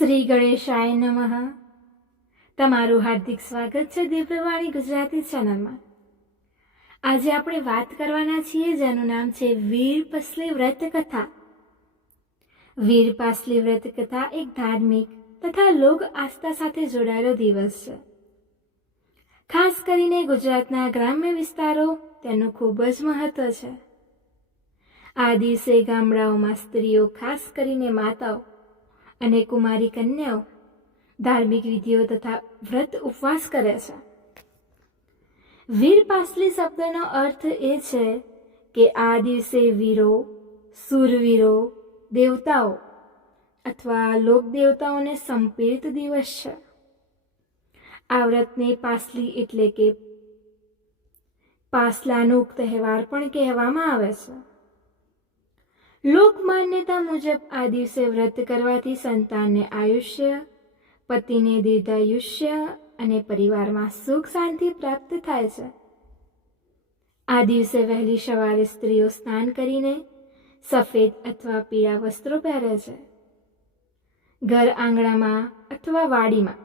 શ્રી ગણેશાય નમઃ. તમારું હાર્દિક સ્વાગત છે દિવ્યવાણી ગુજરાતી ચેનલમાં. આજે આપણે વાત કરવાના છીએ જેનું નામ છે વીરપાસલી વ્રત કથા. વીરપાસલી વ્રત કથા એક ધાર્મિક તથા લોક આસ્થા સાથે જોડાયેલો દિવસ છે. ખાસ કરીને ગુજરાતના ગ્રામ્ય વિસ્તારો તેનું ખૂબ જ મહત્વ છે. આ દિવસે ગામડાઓમાં સ્ત્રીઓ, ખાસ કરીને માતાઓ અને કુમારી કન્યાઓ ધાર્મિક વિધિઓ તથા વ્રત ઉપવાસ કરે છે. વીરપાસલી શબ્દનો અર્થ એ છે કે આ દિવસે વીરો, શૂરવીરો, દેવતાઓ અથવા લોકદેવતાઓને સમર્પિત દિવસ છે. આ વ્રતને પાસલી એટલે કે પાસલાનો તહેવાર પણ કહેવામાં આવે છે. લોક માન્યતા મુજબ આ દિવસે વ્રત કરવાથી સંતાનને આયુષ્ય, પતિને દીર્ઘાયુષ્ય અને પરિવારમાં સુખ શાંતિ પ્રાપ્ત થાય છે. આ દિવસે વહેલી સવારે સ્ત્રીઓ સ્નાન કરીને સફેદ અથવા પીળા વસ્ત્રો પહેરે છે. ઘર આંગણામાં અથવા વાડીમાં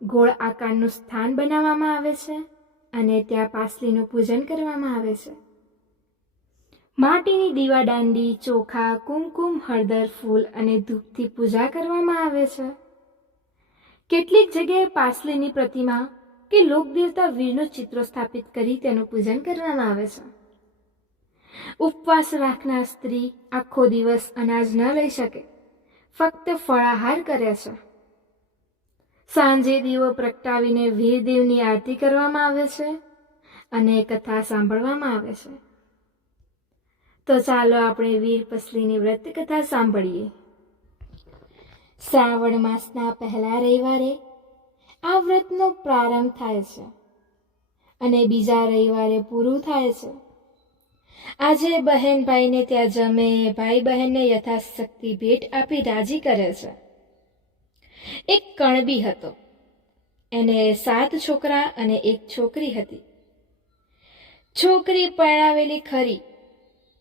ગોળ આકારનું સ્થાન બનાવવામાં આવે છે અને ત્યાં પાસલીનું પૂજન કરવામાં આવે છે. માટીની દીવાદાંડી, ચોખા, કુમકુમ, હળદર, ફૂલ અને ધૂપથી પૂજા કરવામાં આવે છે. કેટલીક જગ્યાએ પાસલીની પ્રતિમા કે લોકદેવતા વીરનું ચિત્ર સ્થાપિત કરી તેનું પૂજન કરવામાં આવે છે. ઉપવાસ રાખનાર સ્ત્રી આખો દિવસ અનાજ ન લઈ શકે, ફક્ત ફળાહાર કરે છે. સાંજે દીવો પ્રગટાવીને વીરદેવની આરતી કરવામાં આવે છે અને કથા સાંભળવામાં આવે છે. તો ચાલો આપણે વીરપાસલીની વ્રત કથા સાંભળીએ. શ્રાવણ માસના પહેલા રવિવારે આ વ્રતનો પ્રારંભ થાય છે અને બીજા રવિવારે પૂરું થાય છે. આજે બહેન ભાઈને ત્યાં જમે, ભાઈ બહેનને યથાશક્તિ ભેટ આપી રાજી કરે છે. એક કણબી હતો. એને 7 છોકરા અને 1 છોકરી હતી. છોકરી પરણાવેલી ખરી,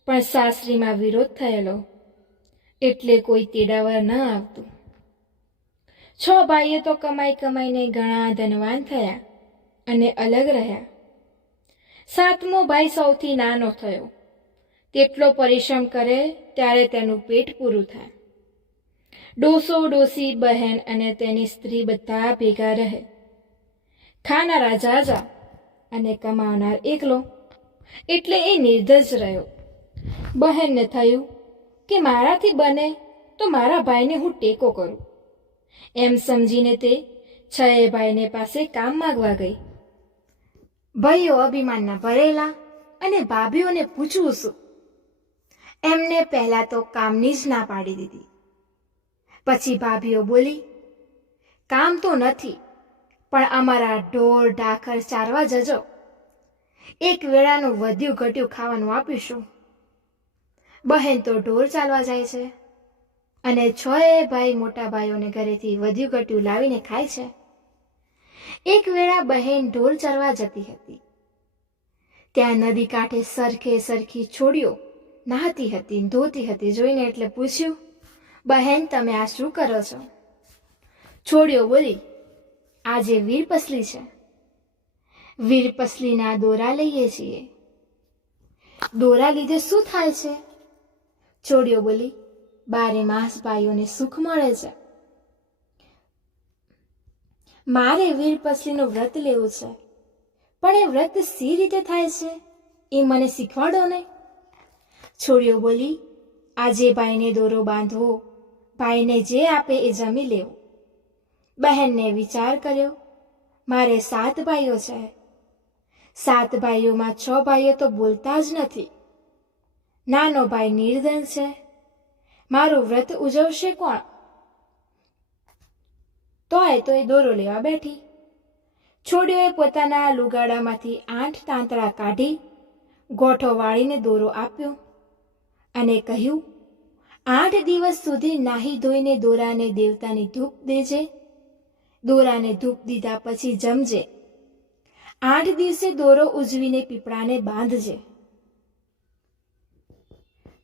પણ સાસરીમાં વિરોધ થયેલો એટલે કોઈ તેડાવર ન આવતું. 6 ભાઈઓ તો કમાઈ કમાઈને ઘણા ધનવાન થયા અને અલગ રહ્યા. 7મો ભાઈ સૌથી નાનો થયો. તેટલો પરિશ્રમ કરે ત્યારે તેનું પેટ પૂરું થાય. ડોસો, ડોસી, બહેન અને તેની સ્ત્રી બધા ભેગા રહે. ખાનારા ઝાઝા અને કમાવનાર એકલો, એટલે એ નિર્ધજ રહ્યો. બહેનને થયું કે મારાથી બને તો મારા ભાઈને હું ટેકો કરું. એમ સમજીને તે 6 ભાઈને પાસે કામ માંગવા ગઈ. ભાઈઓ અભિમાનના ભરેલા અને ભાભીઓને પૂછવું શું? એમને પહેલા તો કામની જ ના પાડી દીધી. પછી ભાભીઓ બોલી, કામ તો નથી, પણ અમારા ઢોર ઢાખર ચારવા જજો. એક વેળાનું વધ્યું ઘટ્યું ખાવાનું આપીશું. બહેન તો ઢોર ચાલવા જાય છે અને 6 ભાઈ મોટા ભાઈઓને ઘરેથી વધ્યું ઘટ્યું લાવીને ખાય છે. એક વેળા બહેન ઢોર ચરવા જતી હતી. ત્યાં નદી કાંઠે સરખે સરખી છોડીઓ નહાતી હતી, ધોતી હતી. જોઈને એટલે પૂછ્યું, બહેન તમે આ શું કરો છો? છોડીઓ બોલી, આજે વીરપાસલી છે, વીરપાસલીના દોરા લઈએ છીએ. દોરા લીધે શું થાય છે? છોડીઓ બોલી, 12 માસ ભાઈઓને સુખ મળે છે. મારે વીરપાસલીનું વ્રત લેવું છે, પણ એ વ્રત સી રીતે થાય છે એ મને શીખવાડો ને. છોડીઓ બોલી, આજે ભાઈને દોરો બાંધવો, ભાઈને જે આપે એ જમી લેવું. બહેનને વિચાર કર્યો, મારે 7 ભાઈઓ છે. 7 ભાઈઓમાં 6 ભાઈઓ તો બોલતા જ નથી. નાનો ભાઈ નિર્ધન છે. મારું વ્રત ઉજવશે કોણ? તોય તો એ દોરો લેવા બેઠી. છોડીઓએ પોતાના લુગાડામાંથી 8 તાંતણા કાઢી ગોઠો વાળીને દોરો આપ્યો અને કહ્યું, 8 દિવસ સુધી નાહી ધોઈને દોરાને દેવતાની ધૂપ દેજે. દોરાને ધૂપ દીધા પછી જમજે. 8 દિવસે દોરો ઉજવીને પીપળાને બાંધજે.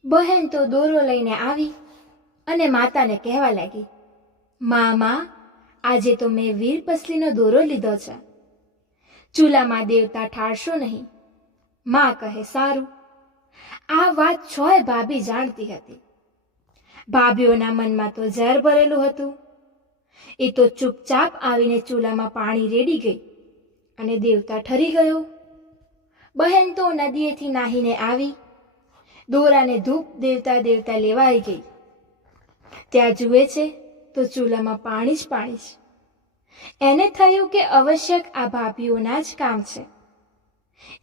બહેન તો દોરો લઈને આવી અને માતાને કહેવા લાગી, માં, આજે તો મેં વીરપસલીનો દોરો લીધો છે. ચૂલામાં દેવતા ઠારશો નહીં. માં કહે, સારું. આ વાત છોય ભાભી જાણતી હતી. ભાભીઓના મનમાં તો ઝેર ભરેલું હતું. એ તો ચૂપચાપ આવીને ચૂલામાં પાણી રેડી ગઈ અને દેવતા ઠરી ગયો. બહેન તો નદીએથી નાહીને આવી દોરાને ધૂપ દેવતા દેવતા લેવાઈ ગઈ. ત્યાં જુએ છે તો ચૂલામાં પાણી જ પાણી છે. એને થયું કે આવશ્યક આ ભાભીઓના જ કામ છે.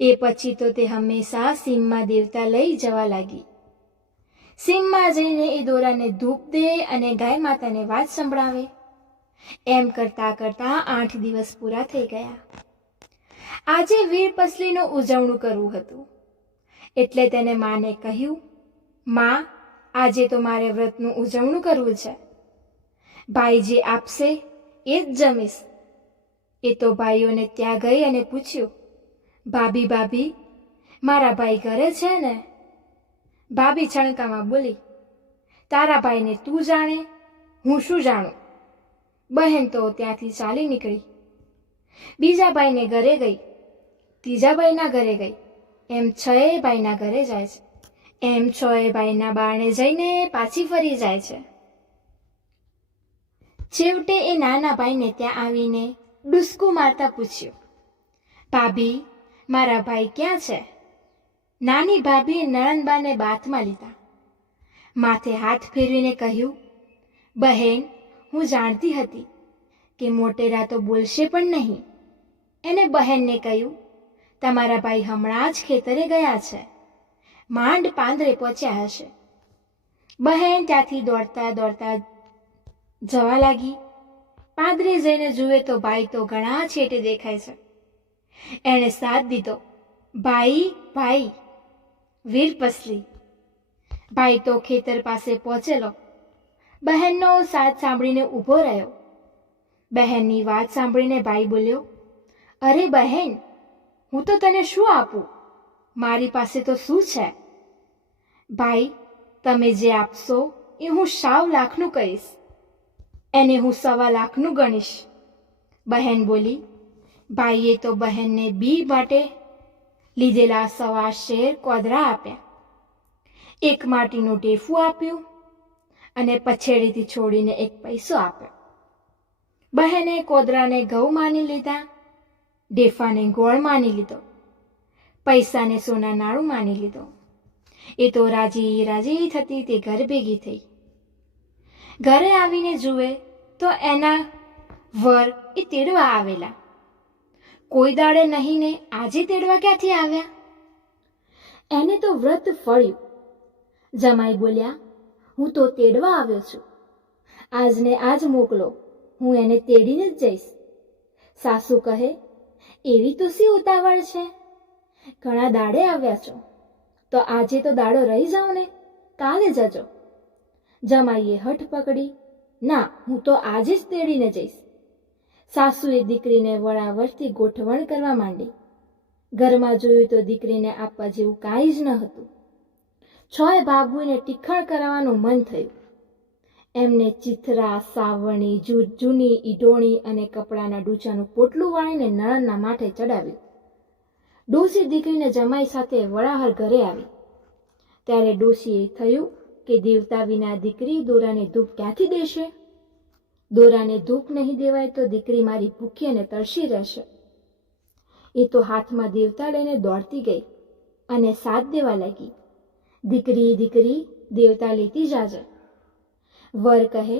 એ પછી તો તે હંમેશા સીમમાં દેવતા લઈ જવા લાગી. સીમમાં જઈને એ દોરાને ધૂપ દે અને ગાય માતાને વાત સંભળાવે. એમ કરતા કરતા 8 દિવસ પૂરા થઈ ગયા. આજે વીરપસલીનું ઉજવણું કરવું હતું એટલે તેને માને કહ્યું, માં, આજે તો મારે વ્રતનું ઉજવણું કરવું છે. ભાઈ જે આપશે એ જ જમીશ. એ તો ભાઈઓને ત્યાં ગઈ અને પૂછ્યું, ભાભી ભાભી, મારા ભાઈ ઘરે છે ને? ભાભી છણકામાં બોલી, તારા ભાઈને તું જાણે, હું શું જાણું? બહેન તો ત્યાંથી ચાલી નીકળી. બીજા ભાઈને ઘરે ગઈ, ત્રીજા ભાઈના ઘરે ગઈ, એમ 6 ભાઈના ઘરે જાય છે. એમ 6 ભાઈના બારણે જઈને પાછી ફરી જાય છે. છેવટે એ નાના ભાઈને ત્યાં આવીને ડુસકું મારતા પૂછ્યું, ભાભી, મારા ભાઈ ક્યાં છે? નાની ભાભીએ નણંદબાને બાથમાં લીધા. માથે હાથ ફેરવીને કહ્યું, બહેન, હું જાણતી હતી કે મોટેરા તો બોલશે પણ નહીં. એને બહેનને કહ્યું, તમારા ભાઈ હમણાં જ ખેતરે ગયા છે. માંડ પાંદરે પહોંચ્યા હશે. બહેન ત્યાંથી દોડતા દોડતા જવા લાગી. પાંદરે જઈને જુએ તો ભાઈ તો ઘણા છેટે દેખાય છે. એણે સાથ દીધો, ભાઈ ભાઈ. વીરપસલી. ભાઈ તો ખેતર પાસે પહોંચેલો. બહેનનો સાથ સાંભળીને ઊભો રહ્યો. બહેનની વાત સાંભળીને ભાઈ બોલ્યો, અરે બહેન, હું તો તને શું આપું? મારી પાસે તો શું છે? ભાઈ, તમે જે આપશો એ હું 100 લાખનું કહીશ. એને હું 1.25 લાખનું ગણીશ. બહેન બોલી. ભાઈએ તો બહેનને બી માટે લીધેલા 1.25 શેર કોદરા આપ્યા. એક માટીનું ટેફું આપ્યું અને પછેડીથી છોડીને 1 પૈસો આપ્યો. બહેને કોદરાને ઘઉં માની લીધા, ઢેફાને ગોળ માની લીધો, પૈસાને સોના નાણું માની લીધો. એ તો રાજી રાજી થતી તે ઘર ભેગી થઈ. ઘરે આવીને જુએ તો એના વર એ તેડવા આવેલા. કોઈ દાડે નહીં ને આજે તેડવા ક્યાંથી આવ્યા? એને તો વ્રત ફળ્યું. જમાઈ બોલ્યા, હું તો તેડવા આવ્યો છું. આજને આજ મોકલો, હું એને તેડીને જ જઈશ. સાસુ કહે, એવી તો શી ઉતાવળ છે? ઘણા દાડે આવ્યા છો તો આજે તો દાડો રહી જાઓ ને, કાલે જજો. જમાઈએ હઠ પકડી, ના, હું તો આજે જ તેડીને જઈશ. સાસુએ દીકરીને વળાવળથી ગોઠવણ કરવા માંડી. ઘરમાં જોયું તો દીકરીને આપવા જેવું કાંઈ જ ન હતું. 6 ભાભુને ટીખણ કરાવવાનું મન થયું. એમને ચિથરા, સાવરણી, જૂની ઈંટોણી અને કપડાના ડૂચાનું પોટલું વાળીને નણંદના માથે ચડાવ્યું. ડોસી દીકરીને જમાઈ સાથે વળાહર ઘરે આવી. ત્યારે ડોસીએ થયું કે દેવતા વિના દીકરી દોરાને ધૂપ ક્યાંથી દેશે? દોરાને ધૂપ નહીં દેવાય તો દીકરી મારી ભૂખી અને તરસી રહેશે. એ તો હાથમાં દેવતા લઈને દોડતી ગઈ અને સાથ દેવા લાગી, દીકરી દીકરી, દેવતા લેતી જાજે. વર કહે,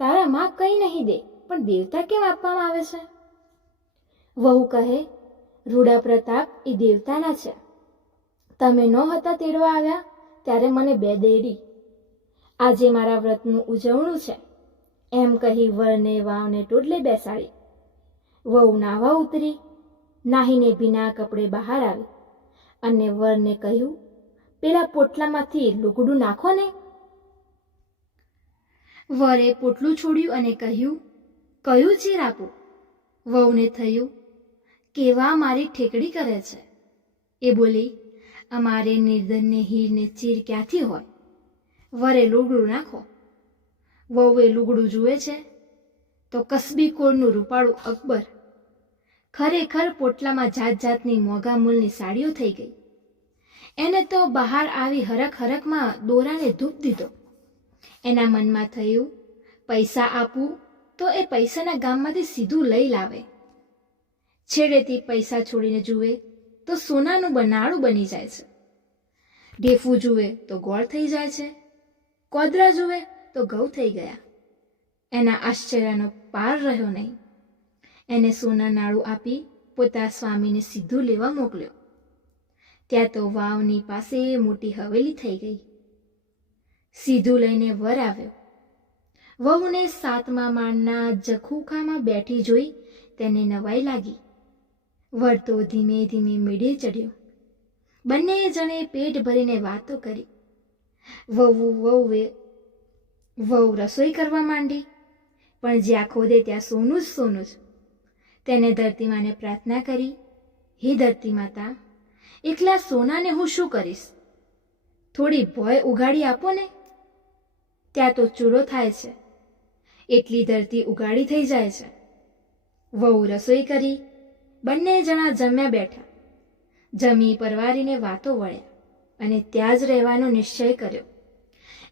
તારા માં કંઈ નહીં દે, પણ દેવતા કેમ આપવામાં આવે છે? વહુ કહે, રૂડા પ્રતાપ એ દેવતાના છે. તમે ન હતા તેડવા આવ્યા ત્યારે મને 2 દેડી. આજે મારા વ્રતનું ઉજવણું છે. એમ કહી વરને વાવને ટોડલે બેસાડી. વહુ નાહવા ઉતરી. નાહીને ભીના કપડે બહાર આવી અને વરને કહ્યું, પેલા પોટલામાંથી લુગડું નાખો ને. વરે પોટલું છોડ્યું અને કહ્યું, કયું ચીર આપું? વહુને થયું, કેવા મારી ઠેકડી કરે છે. એ બોલી, અમારે નિર્ધનને હીરને ચીર ક્યાંથી હોય? વરે લુગડું નાખો. વહુએ લુગડું જુએ છે તો કસબી કોળનું રૂપાળું અકબર ખરેખર પોટલામાં જાત જાતની મોંઘા મૂલની સાડીઓ થઈ ગઈ. એને તો બહાર આવી હરખમાં દોરાને ધૂપ દીધો. એના મનમાં થયું, પૈસા આપું તો એ પૈસાના ગામમાંથી સીધું લઈ લાવે. છેડેથી પૈસા છોડીને જુએ તો સોનાનું બનાળું બની જાય છે. ઢેફું જુએ તો ગોળ થઈ જાય છે. કોદરા જુએ તો ઘઉં થઈ ગયા. એના આશ્ચર્યનો પાર રહ્યો નહીં. એને સોના નાળું આપી પોતાના સ્વામીને સીધું લેવા મોકલ્યો. ત્યાં તો વાવની પાસે મોટી હવેલી થઈ ગઈ. સીધું લઈને વર આવ્યો. વહુને 7મા માળના જખુખામાં બેઠી જોઈ તેને નવાઈ લાગી. વર તો ધીમે ધીમે મેળે ચડ્યો. બંને જણે પેટ ભરીને વાતો કરી. વહુ રસોઈ કરવા માંડી, પણ જ્યાં ખોદે ત્યાં સોનું જ સોનું જ. તેને ધરતીમાને પ્રાર્થના કરી, હે ધરતી માતા, એકલા સોનાને હું શું કરીશ? થોડી ભોય ઉગાડી આપો ને. ત્યાં તો ચૂરો થાય છે, એટલી ધરતી ઉગાડી થઈ જાય છે. વહુ રસોઈ કરી. બંને જણા જમ્યા બેઠા. જમી પરવારીને વાતો વળ્યા અને ત્યાં જ રહેવાનો નિશ્ચય કર્યો.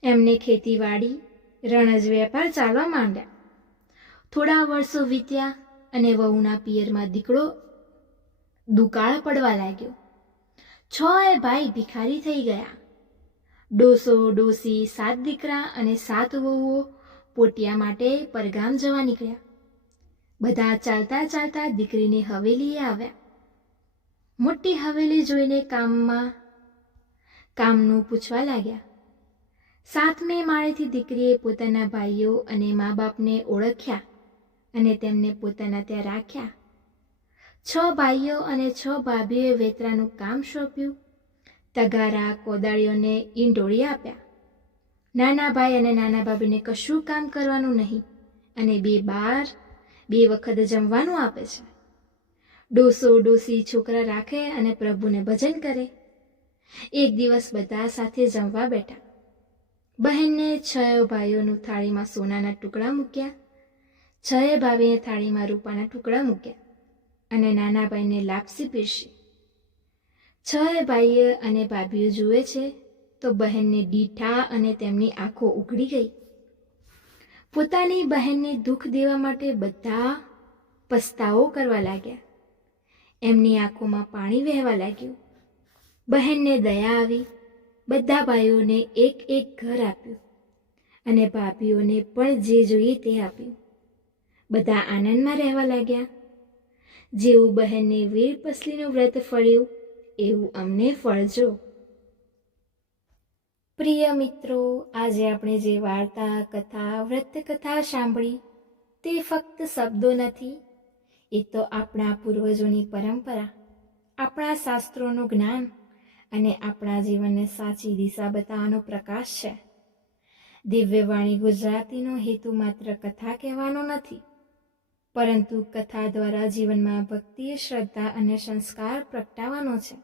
એમને ખેતીવાડી, રણજ વેપાર ચાલવા માંડ્યા. થોડા વર્ષો વીત્યા અને વહુના પિયરમાં દીકરો દુકાળ પડવા લાગ્યો. 6 ભાઈ ભિખારી થઈ ગયા. ડોસો ડોસી 7 દીકરા અને 7 વહુઓ પોટિયા માટે પરગામ જવા નીકળ્યા. બધા ચાલતા ચાલતા દીકરીની હવેલીએ આવ્યા. મોટી હવેલી જોઈને કામનું પૂછવા લાગ્યા. 7મે માળેથી દીકરીએ પોતાના ભાઈઓ અને મા બાપને ઓળખ્યા અને તેમને પોતાના ત્યાં રાખ્યા. 6 ભાઈઓ અને 6 ભાભીઓએ વેતરાનું કામ સોંપ્યું. તગારા કોદાળીઓને ઈંડોળી આપ્યા. નાના ભાઈ અને નાના ભાભીને કશું કામ કરવાનું નહીં અને 2 વખત જમવાનું આપે છે. ડોસો ડોસી છોકરા રાખે અને પ્રભુને ભજન કરે. એક દિવસ બધા સાથે જમવા બેઠા. બહેનને 6 ભાઈઓનું થાળીમાં સોનાના ટુકડા મૂક્યા. 6 ભાભીને થાળીમાં રૂપાના ટુકડા મૂક્યા અને નાના ભાઈને લાપસી પીરસી. 6 ભાઈઓ અને ભાભીઓ જુએ છે તો બહેનને દીઠા અને તેમની આંખો ઉઘડી ગઈ. પોતાની બહેનને દુઃખ દેવા માટે બધા પસ્તાવો કરવા લાગ્યા. એમની આંખોમાં પાણી વહેવા લાગ્યું. બહેનને દયા આવી. બધા ભાઈઓને એક ઘર આપ્યું અને ભાભીઓને પણ જે જોઈએ તે આપ્યું. બધા આનંદમાં રહેવા લાગ્યા. જેવું બહેનને વીરપસલીનું વ્રત ફળ્યું એવું અમને ફળજો. પ્રિય મિત્રો, આજે આપણે જે વાર્તા, કથા, વ્રત કથા સાંભળી તે ફક્ત શબ્દો નથી, એ તો આપણા પૂર્વજોની પરંપરા, આપણા શાસ્ત્રોનું જ્ઞાન અને આપણા જીવનને સાચી દિશા બતાવવાનો પ્રકાશ છે. દિવ્યવાણી ગુજરાતીનો હેતુ માત્ર કથા કહેવાનો નથી, પરંતુ કથા દ્વારા જીવનમાં ભક્તિ, શ્રદ્ધા અને સંસ્કાર પ્રગટાવવાનો છે.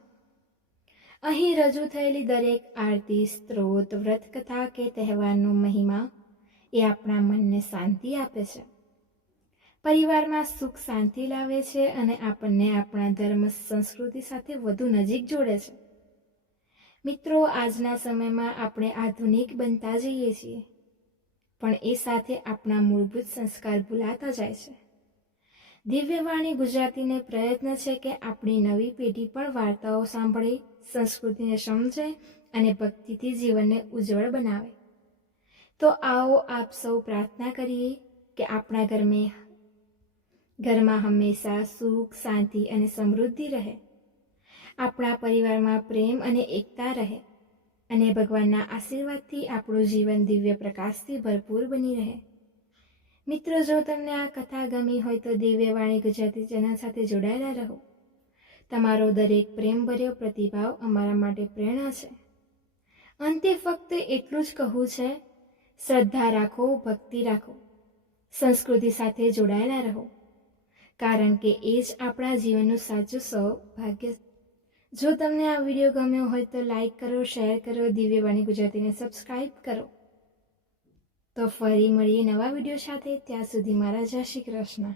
અહીં રજૂ થયેલી દરેક આરતી, સ્ત્રોત, વ્રત કથા કે તહેવારનો મહિમા એ આપણા મનને શાંતિ આપે છે, પરિવારમાં સુખ શાંતિ લાવે છે અને આપણને આપણા ધર્મ સંસ્કૃતિ સાથે વધુ નજીક જોડે છે. મિત્રો, આજના સમયમાં આપણે આધુનિક બનતા જઈએ છીએ, પણ એ સાથે આપણા મૂળભૂત સંસ્કાર ભૂલાતા જાય છે. દિવ્યવાણી ગુજરાતીને પ્રયત્ન છે કે આપણી નવી પેઢી પણ વાર્તાઓ સાંભળે, સંસ્કૃતિને સમજે અને ભક્તિથી જીવનને ઉજ્જવળ બનાવે. તો આવો આપ સૌ પ્રાર્થના કરીએ કે આપણા ઘરમાં હંમેશા સુખ, શાંતિ અને સમૃદ્ધિ રહે, આપણા પરિવારમાં પ્રેમ અને એકતા રહે અને ભગવાનના આશીર્વાદથી આપણું જીવન દિવ્ય પ્રકાશથી ભરપૂર બની રહે. મિત્રો, જો તમને આ કથા ગમી હોય તો દિવ્યવાણી ગુજરાતી ચેનલ સાથે જોડાયેલા રહો. તમારો દરેક પ્રેમભર્યો પ્રતિભાવ અમારા માટે પ્રેરણા છે. અંતે ફક્ત એટલું જ કહું છે, શ્રદ્ધા રાખો, ભક્તિ રાખો, સંસ્કૃતિ સાથે જોડાયેલા રહો, કારણ કે એ જ આપણા જીવનનું સાચું સૌભાગ્ય. જો તમને આ વિડીયો ગમ્યો હોય તો લાઈક કરો, શેર કરો, દિવ્યવાણી ગુજરાતીને સબસ્ક્રાઈબ કરો. તો ફરી મળીએ નવા વિડીયો સાથે. ત્યાં સુધી મારા જય શ્રી કૃષ્ણ.